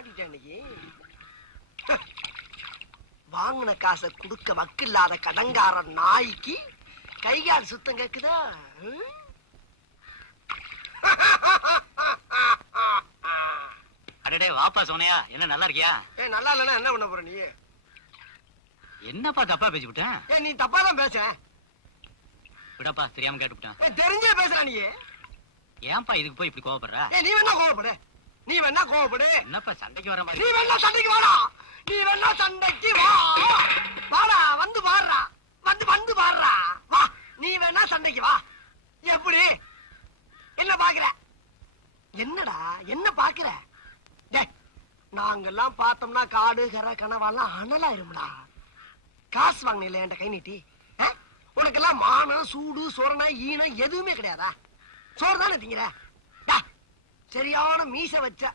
மாட்டிட்டேன் இன்னைக்கு. வாங்கின காசை குடுக்க வக்கில்லாத கடங்கார நாய்க்கு கைகால் சுத்தம் கேக்குதா? அடடே வாப்பா சோனையா, என்ன நல்லா இருக்கியா? நல்லா இல்லன்னா என்ன பண்ண போற நீ? என்னப்பா தப்பா பேசிவிட்டேன்? நீ தப்பா தான் பேச. விடப்பா, தெரியாம கேட்டுவிட்டேன். தெரிஞ்சே பேசுறா நீ. ஏன்பா இதுக்கு போய் இப்படி கோவப்படுற? நீ வேணா கோவப்படு, நீ வேணா கோவப்படு. என்னப்பா சண்டைக்கு வர மாதிரி? நீ வேணா சண்டைக்கு வாடா, நீ வேணா சண்டைக்கு வா. வாடா, வந்து பாடுறா, வந்து பாடுறா, வா. நீ வேணா சண்டைக்கு வா. எப்படி? என்ன பாக்குற? என்னடா என்ன பாக்குற? நாங்கெல்லாம் பார்த்தோம்னா காடு கரை கனவாலாம் அனலாயிரும்டா. காசு வாங்கின என் கை நீட்டி. உனக்கெல்லாம் மானம் சூடு சொரணை ஈனம் எதுவுமே கிடையாதா? சோறு தானே திங்கிற? சரியான மீச வச்ச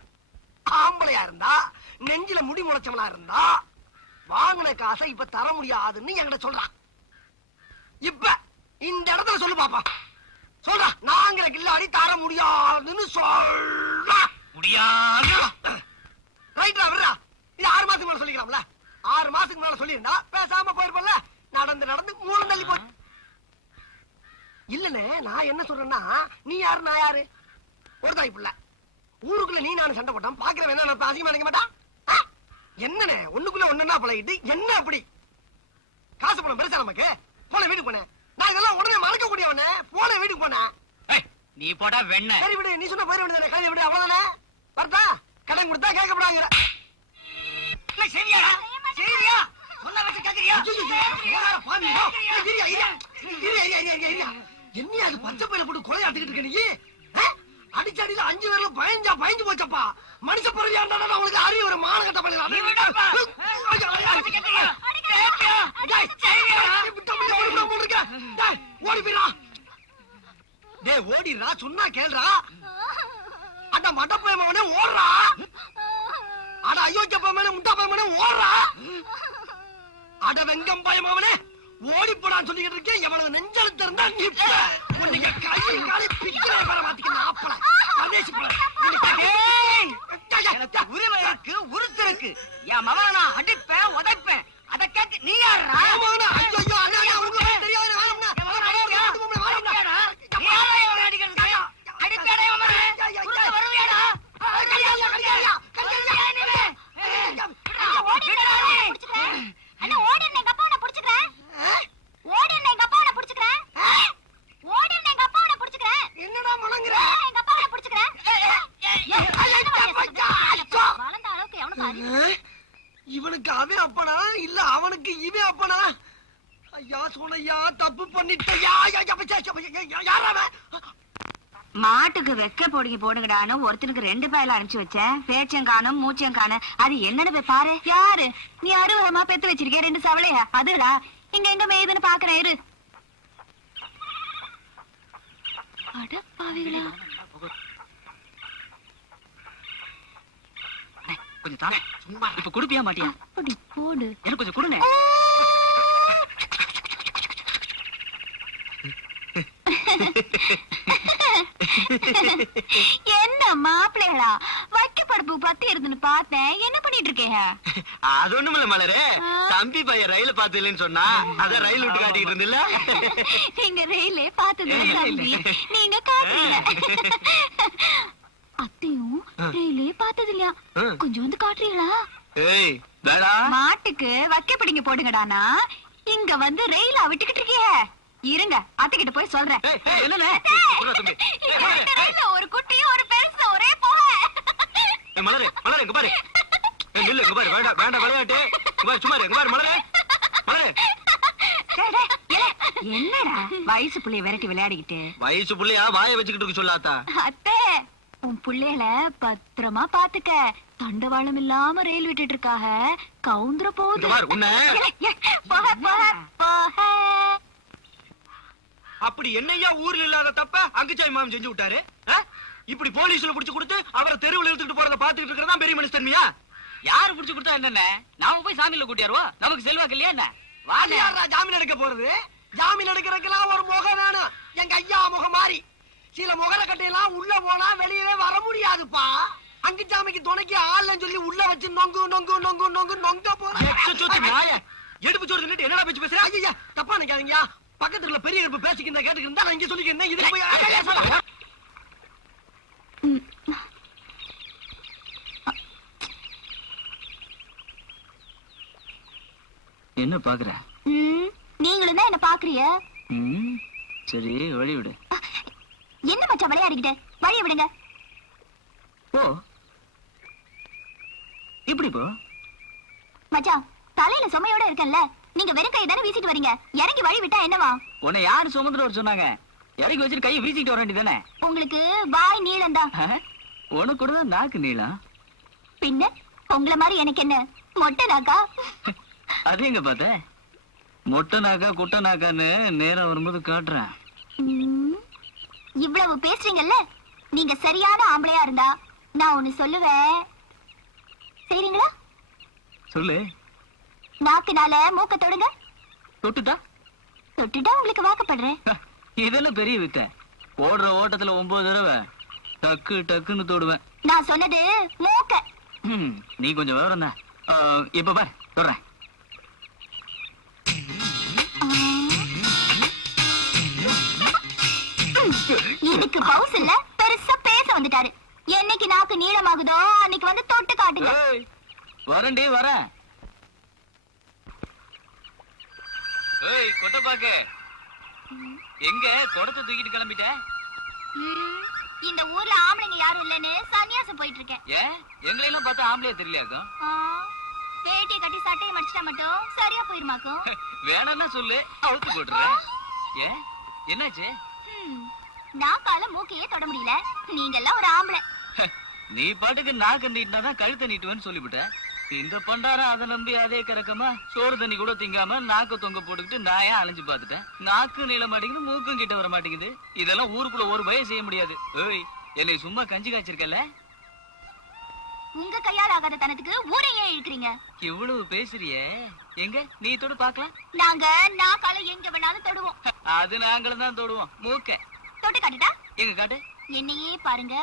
ஆம்பளையா இருந்தா, நெஞ்சில முடி முளைச்சவளா இருந்தா வாங்கின காசை இப்ப தர முடியாதுன்னு என்கிட்ட சொல்றான். இப்ப இந்த இடத்துல சொல்லு பாப்பா, சொல்றா. நாங்கிற கில்லாடி தர முடியாதுன்னு சொல்ற. முடியாது. ரைட்டா விடுறா. இது 6 மாசத்துக்கு மேல சொல்லிக்கலாம்ல. 6 மாசத்துக்கு மேல சொல்லியிருந்தா பேசாம போயிருப்பல. நடந்து மூணு தள்ளி போச்சு. இல்லன்னு நான் என்ன சொல்றேன்னா, நீ யாரு நான் யாரு? ஒரு தாய் பிள்ளை. ஊருக்குள்ள நீ நானும் சண்டை போட்டான் பாக்குறவன் என்ன அதிகமா நினைக்க மாட்டான்? என்னன்னு ஒண்ணுக்குள்ள ஒண்ணுன்னா பழகிட்டு என்ன அப்படி? காசு பணம் பெருசா நமக்கு. போன வீட்டுக்கு போனேன் நான். இதெல்லாம் உடனே மறக்க கூடியவன. போன வீட்டுக்கு போனேன். நீ போடா வெண்ண. சரி விடு, நீ சொன்ன போயிட வேண்டியதானே. கழுவி விடு, அவ்வளவுதானே. வரட்டா? கடன் கொடுத்தா கேட்கப்படாங்கிற. சரியா சரியா சொன்ன வச்சு கேக்குறியா? என்ன அது பச்சை பையில போட்டு கொலை ஆட்டிக்கிட்டு இருக்க நீ? அடிச்ச அடியில 5 பேர்ல பயஞ்சு போச்சப்பா. மனுஷ பிறகு உங்களுக்கு அறிவு ஒரு மானகட்ட பையில ஓடி போயிடா. டே ஓடிடுறா, சொன்னா கேள்றா. அட மட்டப்பயமவனே ஓடுறா. அட அயோக்கிய பயமவனே முட்டா பயமவனே ஓடுறா. அட வெங்கம் பயமவனே ஓடி போடான்னு சொல்லிக்கிட்டு இருக்கேன். எவ்வளவு நெஞ்செழுத்து இருந்தா நிப்ப. உன்னைய கையை காலை பிச்சை வர மாத்திக்கிற ஆப்பல பரதேசி போல. உரிமை இருக்கு, உருத்திருக்கு. என் மகனை நான் அடிப்பேன், உதைப்பேன். அதை கேட்டு நீ யாரா? ஐயோ அண்ணா உங்களுக்கு தெரியாது. இவனுக்கு அவன் அப்பனா இல்ல அவனுக்கு இவன் அப்பனா? ஐயா சோனையா தப்பு பண்ணிட்டயா. மாட்டுக்கு வெக்க பொடுங்கி போடுங்கடான்னு ஒருத்தனுக்கு 2 பாயில அனுப்பிச்சு வச்சேன். பேச்சங்கானும் மூச்சங்கானு. அது என்னன்னு போய் பாரு. யாரு நீ? அருவரமா பெத்து வச்சிருக்கேன் 2 சவளையா? அதுடா இங்க எங்க மேயுதுன்னு பாக்குறேன் இரு. அடப்பாவிங்களா. கொஞ்சம் தானே சும்மா. இப்ப குடுப்பியா மாட்டியா? அப்படி போடு. எனக்கு கொஞ்சம் குடுனே. என்ன மாப்பிள்ளைகளா? வைக்க படுப்பு பத்தி இருந்துன்னு பார்த்தேன். என்ன பண்ணிட்டு இருக்கீங்க? அது ஒண்ணுமில்ல மலரே. தம்பி பையன் ரயில பாத்து இல்லைன்னு சொன்னா அத ரயில் விட்டு காட்டிட்டு இருந்தில்ல. நீங்க ரயிலே பார்த்தது தம்பி, நீங்க காட்டுறீங்க. அத்தையும் ரயிலே பார்த்தது இல்லையா? கொஞ்சம் வந்து காட்டுறீங்களா? மாட்டுக்கு வைக்க பிடிங்க போடுங்கடானா இங்க வந்து ரயிலா விட்டுக்கிட்டு இருக்கீங்க. இருங்க அத்தைகிட்ட போய் சொல்றேன். ஒரு குட்டியும் ஒரு பெருசு ஒரே போக. மலரே மலரே இங்க பாரு. இல்ல இங்க பாரு. வேண்டாம் வேண்டாம் விளையாட்டு. சும்மா இங்க பாரு மலரே மலரே. என்னடா வயசு புள்ளைய விரட்டி விளையாடிக்கிட்டு? வயசு புள்ளையா வாய வச்சுக்கிட்டு இருக்க சொல்லாத்தா? அத்தை உன் புள்ளையில பத்திரமா பாத்துக்க. தண்டவாளம் இல்லாம ரயில் விட்டுட்டு இருக்காக. கவுந்திர போகுது. அப்படி என்னையா ஊர்ல இல்லாத தப்ப அங்குச்சாய் மாமன் செஞ்சு விட்டாரு. இப்படி போலீஸ்ல புடிச்சு கொடுத்து அவரை தெருவில் எடுத்துட்டு போறத பாத்துக்கிட்டு இருக்கிறதா பெரிய மனுஷன்மையா? யாரு புடிச்சு கொடுத்தா என்ன? நாம போய் சாமியில கூட்டியாருவா. நமக்கு செல்வாக்கு இல்லையா என்ன? வாதியாரா ஜாமீன் எடுக்க போறது? ஜாமீன் எடுக்கிறதுக்கெல்லாம் ஒரு முகம் வேணும். எங்க ஐயா முகம் மாறி சில முகர கட்டையெல்லாம் உள்ள போனா வெளியவே வர முடியாதுப்பா. அங்குச்சாமிக்கு துணைக்கு ஆள்னு சொல்லி உள்ள வச்சு நொங்கு நொங்கு நொங்கு நொங்கு நொங்க போறேன். எடுப்பு சோறு தின்னுட்டு என்னடா பேச்சு பேசுற? ஐயா தப்பா நினைக்காதீங்க. பக்கத்துல பெரிய இருப்பு பேசிக்கிறத கேட்டுக்கிட்டு நான் இங்க சொல்லிக்கிறேன். இதுக்கு போய் என்ன பாக்குற? நீங்களும் தான் என்ன பாக்குறிய. சரி வழி விடு. என்ன மச்சான் விளையாடிக்கிட்டு? வழிய விடுங்க. போ, இப்படி போ. மச்சான் தலையில சுமையோட இருக்கல்ல, நீங்க வெறும் கையை தானே வீசிட்டு வரீங்க. இறங்கி வழி விட்டா என்னவா? உன்னை யாரு சுமந்துட்டு வர சொன்னாங்க? இறக்கி வச்சுட்டு கையை வீசிட்டு வர வேண்டியதானே? உங்களுக்கு வாய் நீளம் தான். உனக்கு கூட தான் நாக்கு நீளம். பின்ன உங்களை மாதிரி எனக்கு என்ன மொட்டை நாக்கா? அது எங்க பார்த்த? மொட்டை நாக்கா குட்டை நாக்கான்னு நேரம் வரும்போது காட்டுறேன். இவ்வளவு பேசுறீங்கல்ல, நீங்க சரியான ஆம்பளையா இருந்தா நான் ஒண்ணு சொல்லுவேன், சரிங்களா? சொல்லு. நாக்குனால மூக்க தொடுங்க. தொட்டுட்டா? தொட்டுட்டா உங்களுக்கு வாக்கப்படுறேன். இதெல்லாம் பெரிய வித்த. ஓடுற ஓட்டத்துல 9 தடவை டக்கு டக்குன்னு தொடுவேன். நான் சொன்னது மூக்க. நீ கொஞ்சம் விவரம் தான். இப்ப பாரு சொல்றேன். இதுக்கு பவுஸ் இல்ல, பெருசா பேச வந்துட்டாரு. என்னைக்கு நாக்கு நீளமாகுதோ அன்னைக்கு வந்து தொட்டு காட்டுங்க. வரண்டி வரேன். ஏய் கொட்டை பாக்க எங்க கொடத்தை தூக்கிட்டு கிளம்பிட்ட? இந்த ஊர்ல ஆம்பளைங்க யாரும் இல்லன்னு சன்னியாசம் போயிட்டு இருக்கேன். ஏன் எங்களை எல்லாம் பார்த்தா ஆம்பளையா தெரியலையாக்கும்? பேட்டியை கட்டி சட்டையை மடிச்சிட்டா மட்டும் சரியா போயிருமாக்கும். வேணாம்னா சொல்லு, அவுத்து போட்டுறேன். ஏன் என்னாச்சு? நாக்கால மூக்கையே தொட முடியல, நீங்க எல்லாம் ஒரு ஆம்பளை. நீ பாட்டுக்கு நாக்கு நீட்டினாதான் கழுத்தை நீட்டுவேன்னு சொல்லிவிட்ட. இந்த பண்டாரம் அதை நம்பி அதே கிடக்கமா சோறு தண்ணி கூட திங்காம நாக்கு தொங்க போட்டுக்கிட்டு நான் ஏன் அலைஞ்சு பாத்துட்டேன். நாக்கு நீள மாட்டேங்குது, மூக்கும் கிட்ட வர மாட்டேங்குது. இதெல்லாம் ஊருக்குள்ள ஒரு பயம் செய்ய முடியாது. ஏய் என்னை சும்மா கஞ்சி காய்ச்சிருக்கல. உங்க கையால் ஆகாத தனத்துக்கு ஊரை ஏன் இழுக்கிறீங்க? இவ்வளவு பேசுறியே, எங்க நீ தொடு பாக்கலாம். நாங்க நாக்கால எங்க வேணாலும் தொடுவோம். அது நாங்களும் தான் தொடுவோம். மூக்க தொட்டு காட்டுட்டா? எங்க காட்டு. என்னையே பாருங்க.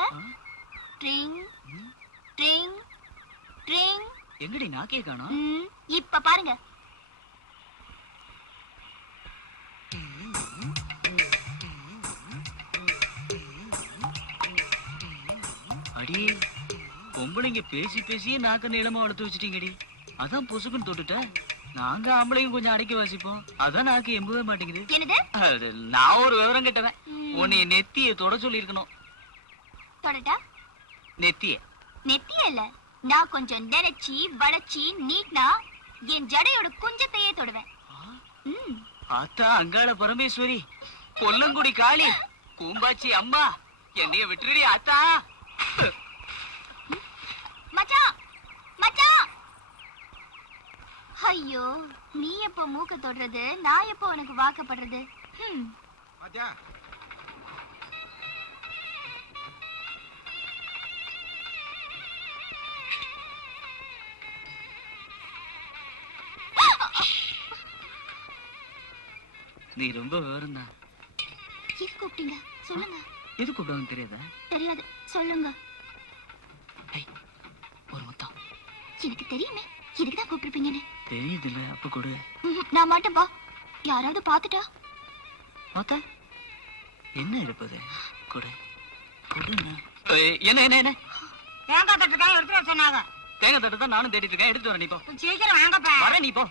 Drink drink drink. எங்கடி நாக்கே காணோம்? இப்ப பாருங்க. அடி பொம்பளைங்க பேசி பேசியே நாக்க நீளமா வளர்த்து வச்சுட்டீங்கடி. அதான் பொசுக்குன்னு தொட்டுட்ட. நாங்க ஆம்பளையும் கொஞ்சம் அடக்கி வாசிப்போம், அதான் நாக்கு எம்பவே மாட்டேங்குது. என்னது? நான் ஒரு விவரம் கேட்டவன். உன்னைய நெத்திய தொட சொல்லி இருக்கணும். தொடட்டா? நெத்திய நெத்திய இல்ல, நான் கொஞ்சம் நினைச்சி வளைச்சி நீட்னா என் ஜடையோட குஞ்சத்தையே தொடுவேன். ஆத்தா அங்காள பரமேஸ்வரி, கொல்லங்குடி காளி, கூம்பாச்சி அம்மா, என்னைய விட்டுடி ஆத்தா. மச்சான் மச்சான். ஐயோ, நீ எப்போ மூக்க தொடுறது, நான் எப்போ உனக்கு வாக்கப்படுறது? நீ ரொம்ப விவரம் தான். எது கூப்பிட்டீங்க சொல்லுங்க. எது கூப்பிடுவாங்க தெரியாதா? தெரியாது, சொல்லுங்க. ஒரு முத்தம். எனக்கு தெரியுமே இதுக்குதான் கூப்பிட்டுருப்பீங்கன்னு. தெரியுதுல்ல, அப்ப கொடு. நான் மாட்டேன்பா, யாராவது பாத்துட்டா? பார்த்தா என்ன இருப்பது? கொடு கொடுங்க. என்ன என்ன என்ன? தேங்காய் தட்டுக்காக எடுத்து வர சொன்னாங்க. தேங்காய் தட்டு தான் நானும் தேடிட்டு இருக்கேன். எடுத்து வரேன். நீ போ. சீக்கிரம் வாங்கப்பா. வர நீ போ.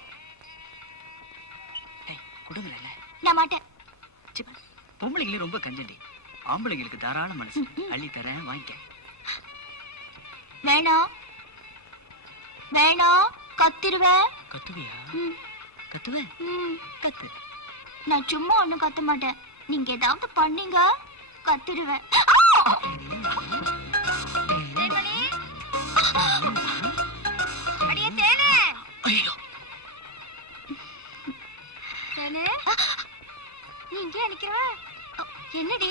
கொடுங்கல. நான் மாட்டேன். பொம்பளைங்களே ரொம்ப கஞ்சண்டி, ஆம்பளைங்களுக்கு தாராள மனசு. அள்ளி தரேன், வாங்கிக்க. வேணாம் வேணாம், கத்திருவேன். கத்துவியா? கத்துவேன். கத்து. நான் சும்மா ஒண்ணும் கத்த மாட்டேன், நீங்க ஏதாவது பண்ணீங்க கத்திருவேன். என்னடி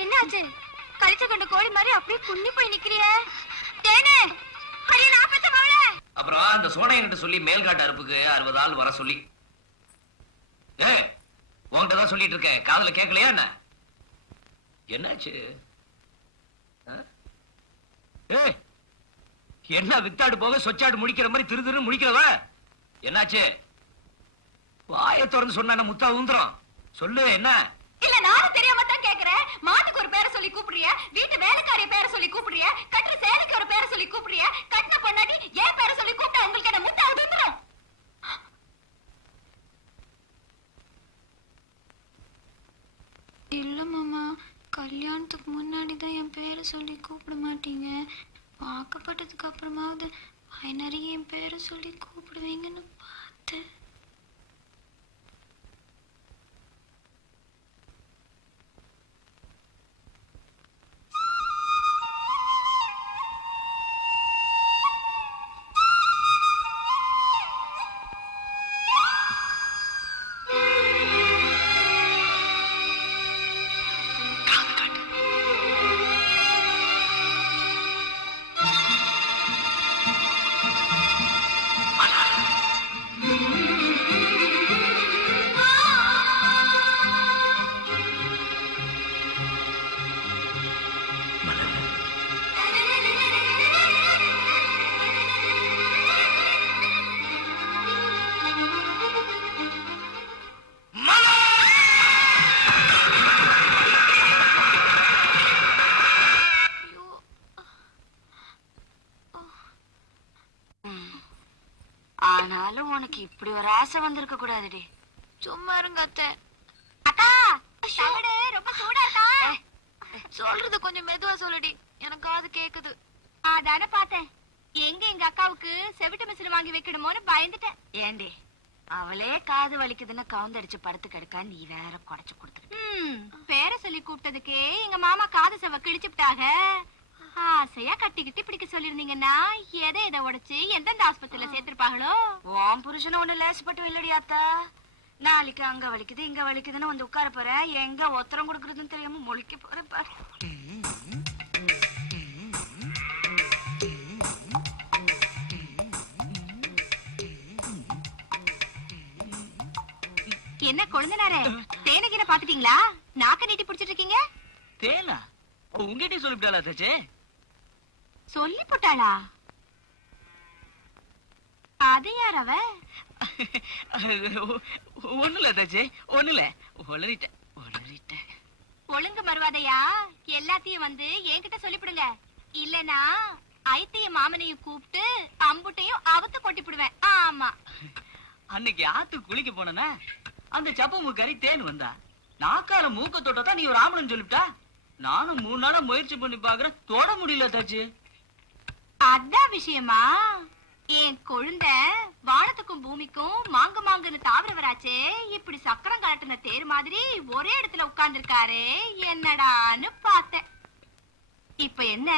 என்னாச்சு? கழிச்சு கொண்ட கோழி மாதிரி அப்படியே குன்னி போய் நிக்கிறிய. தேனே, அடி நான் பெத்த மவளே. அப்புறம் அந்த சோனையன்கிட்ட சொல்லி மேல்காட்டு அறுப்புக்கு 60 ஆள் வர சொல்லி. ஏய், உன்கிட்ட தான் சொல்லிட்டு இருக்கேன், காதுல கேட்கலையா என்ன? என்னாச்சு? ஏய், என்ன வித்தாடு போக சொச்சாடு முடிக்கிற மாதிரி திரு திரு முடிக்கிறவ என்னாச்சு? வாயை திறந்து சொன்ன முத்தா ஊந்துரும். சொல்லு என்ன? இல்ல நானும் தெரியாம தான் கேக்குறேன். மாட்டுக்கு ஒரு பேரை சொல்லி கூப்பிடுறிய, வீட்டு வேலைக்காரிய பேரை சொல்லி கூப்பிடுறிய, கட்டுற சேலைக்கு ஒரு பேரை சொல்லி கூப்பிடுறிய, கட்டின பொண்டாட்டி ஏன் பேரை சொல்லி கூப்பிட்டா உங்களுக்கு என்ன முத்தா வந்துரும்? இல்ல மாமா, கல்யாணத்துக்கு முன்னாடி தான் என் பேரை சொல்லி கூப்பிட மாட்டீங்க. வாக்கப்பட்டதுக்கு அப்புறமாவது நிறைய என் பேரை சொல்லி கூப்பிடுவீங்கன்னு பார்த்தேன். ஆனாலும் உனக்கு இப்படி ஒரு ஆசை வந்திருக்க கூடாதுடி. சும்மா இருங்க அத்தை. அக்கா, தவிடு ரொம்ப சூடா இருக்கா? சொல்றது கொஞ்சம் மெதுவா சொல்லுடி, எனக்கு காது கேக்குது. அதானே பார்த்தேன். எங்க அக்காவுக்கு செவிட்டு மிஷின் வாங்கி வைக்கணுமோன்னு பயந்துட்டேன். ஏண்டி, அவளே காது வலிக்குதுன்னு கவுந்தடிச்சு படுத்து கிடக்கா, நீ வேற குடைச்சு கொடுத்துரு. பேரை சொல்லி கூப்பிட்டதுக்கே எங்க மாமா காது செவ கிழிச்சுட்டாக. ஆசையா கட்டிக்கிட்டு பிடிக்க சொல்லிருந்தீங்கன்னா எதை உடைச்சு எந்தெந்த ஆஸ்பத்திரியில சேர்த்திருப்பாங்களோ. உன் புருஷன ஒண்ணு லேசப்பட்டு இல்லடி அத்தா. நாளைக்கு அங்க வலிக்குது இங்க வலிக்குதுன்னு வந்து உட்கார போறேன். எங்க ஒத்தரம் கொடுக்கறதுன்னு தெரியாம முழிக்க போறேன் பாரு. என்ன கொழுந்தனாரே, தேனகிர பாத்துட்டீங்களா? நாக்க நீட்டி பிடிச்சிட்டு இருக்கீங்க. தேனா உங்ககிட்ட சொல்லிவிட்டாளா தச்சே? சொல்லி போட்டாளா? அது யார் அவ? ஒண்ணுல தச்சே, ஒண்ணுல. உளறிட்டேன். ஒழுங்கு மறுவாதையா எல்லாத்தையும் வந்து என்கிட்ட சொல்லிவிடுங்க. இல்லனா ஐத்தைய மாமனையும் கூப்பிட்டு அம்புட்டையும் அவுத்து கொட்டிவிடுவேன். ஆமா. அன்னைக்கு ஆத்து குளிக்க போனா அந்த சப்ப மூக்கறி தேன் வந்தா, நாக்கால மூக்க தொட்டதான் நீ ஒரு ஆம்பளன்னு சொல்லிவிட்டா. நானும் 3 நாளா முயற்சி பண்ணி பாக்குறேன், தொட முடியல தச்சு. அதான் விஷயமா? என் கொழுந்த வானத்துக்கும் பூமிக்கும் மாங்கு மாங்குன்னு தாவரவராச்சே, இப்படி சக்கரம் காட்டுன தேர் மாதிரி ஒரே இடத்துல உட்கார்ந்து இருக்காரு. என்னடான்னு பார்த்தேன். இப்ப என்ன,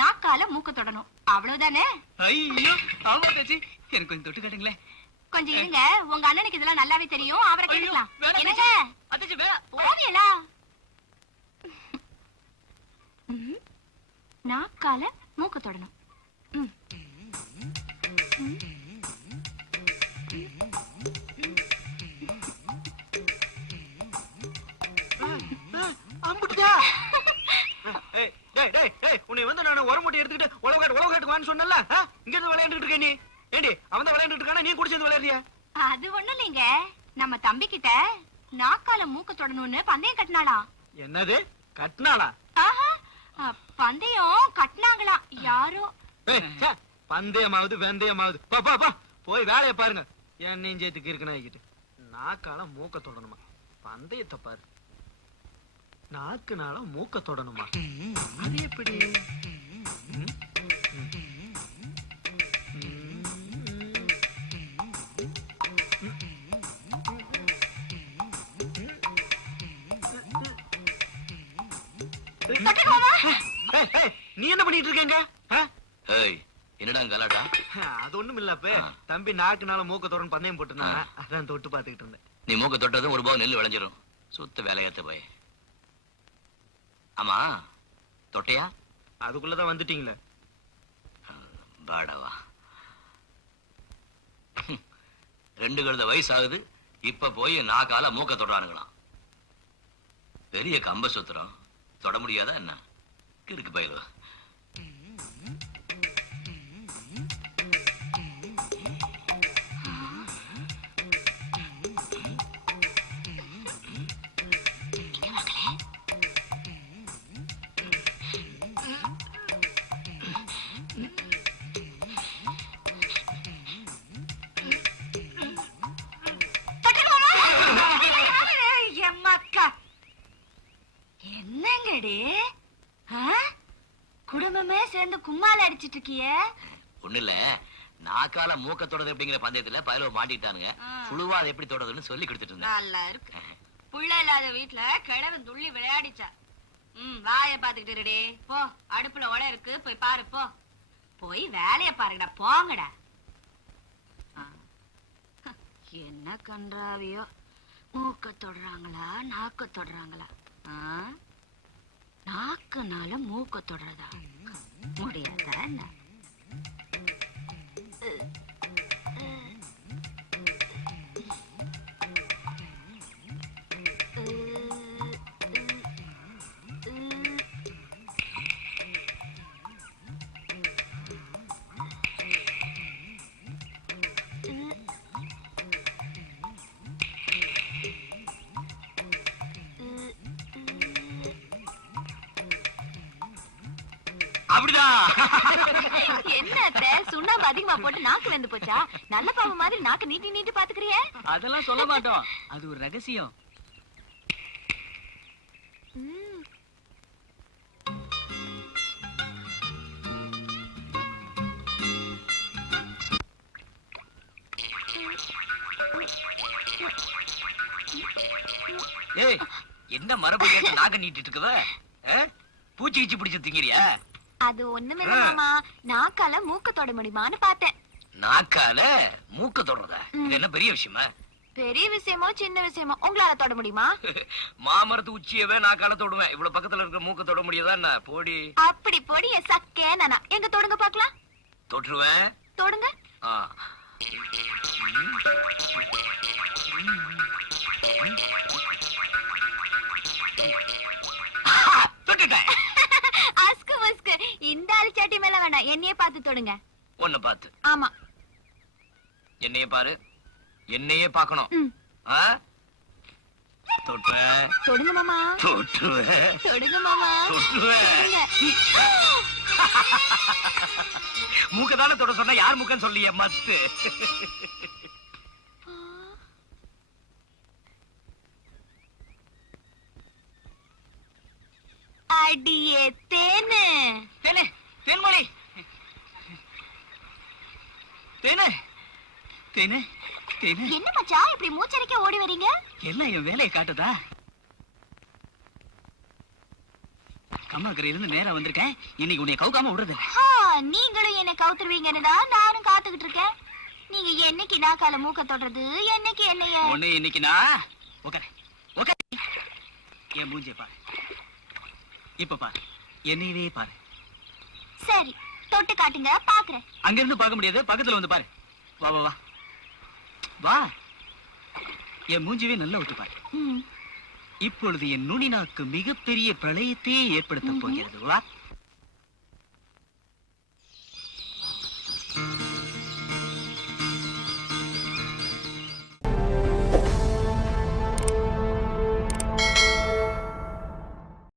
நாக்கால மூக்க தொடணும், அவ்வளவுதானே? ஐயோ ஆமா தச்சு, எனக்கு கொஞ்சம் தொட்டு காட்டுங்களேன். கொஞ்சம் இருங்க, உங்க அண்ணனுக்கு இதெல்லாம் நல்லாவே தெரியும், அவரை கேட்கலாம். என்னங்க அத்தச்சு வேணாம். போவியலா? நாக்கால மூக்க தொடணும். அம்புட்டா. உன்னை வந்து நான் ஒரு மூட்டை எடுத்துக்கிட்டு உலகாட்டு வான்னு சொன்னல, இங்க இருந்து விளையாண்டுட்டு இருக்க நீ. ஏண்டி அவன் தான் விளையாண்டுட்டு இருக்கானா, நீ குடிச்சது விளையாடுறியா? அது ஒண்ணும் இல்லைங்க, நம்ம தம்பி கிட்ட நாக்கால மூக்க தொடணும்னு பந்தயம் கட்டினாளா. என்னது கட்டினாளா? பந்தயம் கட்டினாங்களா யாரோ. பந்தயமாவது வெந்தயமாவது பா போய் வேலையை பாருங்க. என்னையும் சேர்த்துக்கு இருக்குன்னு நாக்கால மூக்க தொடணுமா? பந்தயத்தை பாரு. நாக்குனால மூக்க தொடணுமா? அது எப்படி? நீ என்ன பண்ணிட்டு இருக்கீங்க? என்னடா கலாட்டா? அது ஒண்ணும் இல்ல. தம்பி நாக்குனால மூக்க தொடர்ந்து பந்தயம் போட்டுனா, அதான் தொட்டு பாத்துக்கிட்டு இருந்தேன். நீ மூக்க தொட்டதும் 1 பாவம் நெல் விளைஞ்சிரும். சுத்த வேலையாத்த போய். ஆமா தொட்டையா? அதுக்குள்ளதான் வந்துட்டீங்களே. பாடவா 2 கழுத வயசு ஆகுது, இப்ப போய் நாக்கால மூக்க தொடுறானுங்களாம். பெரிய கம்ப சுத்திரம் தொட முடியாதா என்ன? இருக்கு பயிலு. எம்மக்கா என்னங்கடி குடும்பமே சேர்ந்து கும்மால அடிச்சிட்டு இருக்கிய. ஒண்ணு இல்ல, நாக்கால மூக்க தொடது அப்படிங்கிற பந்தயத்துல பயலோ மாட்டிட்டானுங்க. சுழுவா அதை எப்படி தொடதுன்னு சொல்லி கொடுத்துட்டு இருந்தேன். நல்லா இருக்கு. புள்ள இல்லாத வீட்டுல கிழவன் துள்ளி விளையாடிச்சா. வாய பாத்துக்கிட்டு இருடே. போ, அடுப்புல ஒலை இருக்கு, போய் பாரு. போ, போய் வேலைய பாருங்கடா, போங்கடா. என்ன கன்றாவியோ, மூக்க தொடுறாங்களா நாக்க தொடுறாங்களா? நாக்குனால மூக்க தொடுறதா முடியாதா என்ன? அப்படிதான். என்ன சுண்ணாம்பு அதிகமா போட்டு நாக்கு வெந்து போச்சா? நல்ல பாம்பு மாதிரி நாக்கு நீட்டி நீட்டி பாத்துக்கிறிய. அதெல்லாம் சொல்ல மாட்டோம், அது ஒரு ரகசியம். ஏய், என்ன மரபு கேட்டு நாக்க நீட்டிட்டு இருக்குவ? பூச்சி கீச்சி பிடிச்சு திங்கிறியா? அது ஒண்ணுமில்ல மாமா, நாக்கால மூக்க தொட முடியுமான்னு பார்த்தேன். நாக்கால மூக்க தொடறதா? இது என்ன பெரிய விஷயமா? பெரிய விஷயமோ சின்ன விஷயமோ உங்களால தொட முடியுமா? மாமரத்து உச்சியவே நாக்கால தொடுவேன், இவ்வளவு பக்கத்துல இருக்கிற மூக்க தொட முடியாதா என்ன? போடி. அப்படி பொடிய சக்கே நானா. எங்க தொடுங்க பாக்கலாம். தொட்டுருவேன். தொடுங்க. தொட்டுட்டேன். அஸ்கு மஸ்கு. இந்த ஆள் சட்டி மேல வேண்டாம், என்னையே பார்த்து தொடுங்க. உன்னை பார்த்து? ஆமா. என்னையே பாரு, என்னையே பார்க்கணும். தொட்டுவேன். தொடுங்க மாமா. தொட்டுவேன். தொடுங்க மாமா. தொட்டுவேன். மூக்க தானே தொட சொன்னா, யார் மூக்கன்னு சொல்லிய மத்து. அடியே தேனு. தேனு, தேன்மொழி. தேனு, தேனு, தேனு. என்ன மச்சான் இப்படி மூச்சரிக்க ஓடி வரீங்க? எல்லாம் என் வேலையை காட்டுதா? கம்மாக்கரையில இருந்து நேரா வந்திருக்கேன். இன்னைக்கு உன்னை கவுக்காம விடுறது. நீங்களும் என்ன கவுத்துருவீங்கன்னு தான் நானும் காத்துக்கிட்டு இருக்கேன். நீங்க என்னைக்கு நாக்கால மூக்க தொடுறது, என்னைக்கு என்னைய ஒண்ணு இன்னைக்கு நான் உட்கார உட்கார. என் மூஞ்சிய பாரு, இப்ப பாரு, என்னையவே பாரு. சரி, தொட்டு காட்டுங்க பாக்குறேன். அங்க இருந்து பார்க்க முடியாது, பக்கத்துல வந்து பாரு. வா வா வா வா. என் மூஞ்சிவே நல்லா ஒத்து பாரு. இப்பொழுது என் நுனி நாக்கு மிகப்பெரிய பிரளயத்தையே ஏற்படுத்த போகிறது. வா.